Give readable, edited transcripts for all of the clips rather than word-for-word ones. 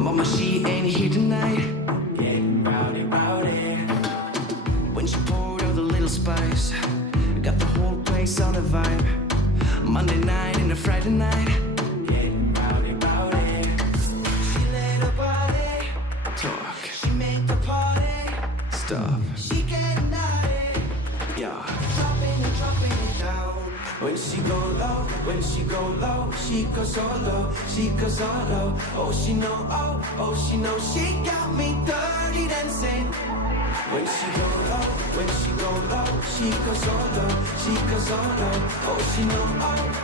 mama, she ain't here tonight. Getting rowdy, rowdy. When she poured out the little spice, got the whole place on the vibe. Monday night and a Friday night. Getting rowdy, rowdy. She let her body talk. She make the party stop. She getting naughty. Yeah. Dropping it down. When she go low, when she go low, she goes so low, she goes so low. Oh, she know, oh, she know, she got me dirty dancing. When she go low, when she go low, she goes so low, she goes so low. Oh, she know,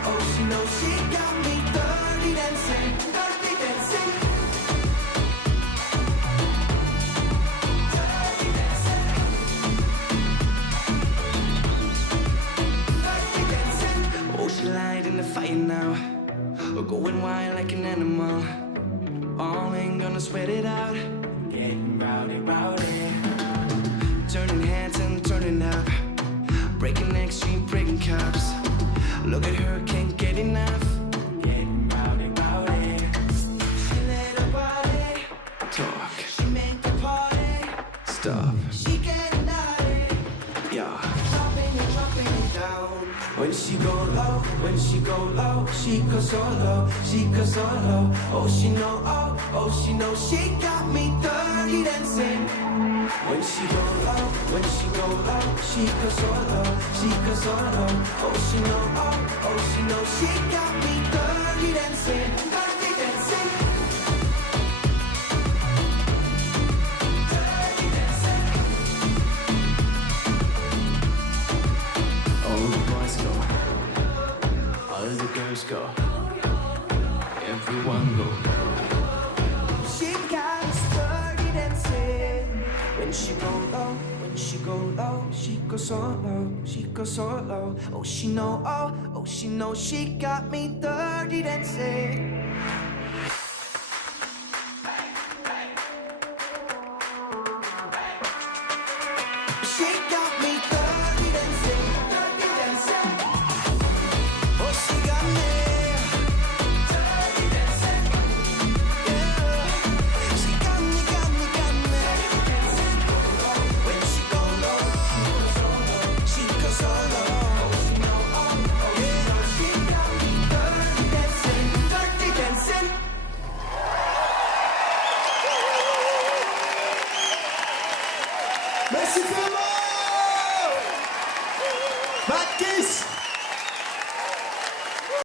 oh, she know, she got me dirty dancing, dirty dancing. Dirty dancing. Dirty dancing. Oh, she light in the fire now, going wild like an animal. All ain't gonna sweat it out. Getting rowdy, rowdy. Turning heads and turning up, breaking necks, she breaking cups. Look at her, can't get enough. Getting rowdy, rowdy. She let her body talk. She make the party stop. She getting naughty. Yeah. Dropping it down. When she go low, when she go low, she goes so low, she goes so low. Oh, she know, oh, she know, she got me dirty dancing. When she go low, when she go low, she goes so low, she goes so low. Oh, she know, oh, she know, she got me dirty dancing, dirty dancing. Dirty dancing. All the boys go, all the girls go, everyone go. She got us dirty dancing. When she go low, when she go low, she goes so low, she goes so low. Oh, she know, oh, she know, she got me dirty dancing. She got me dirty dancing, dirty dancing. Oh, she got me dirty dancing. Yeah, she got me, got me, got me. When she go low, she goes so low. Yeah, she got me dirty dancing, dirty dancing. Merci vielmals! Weggis!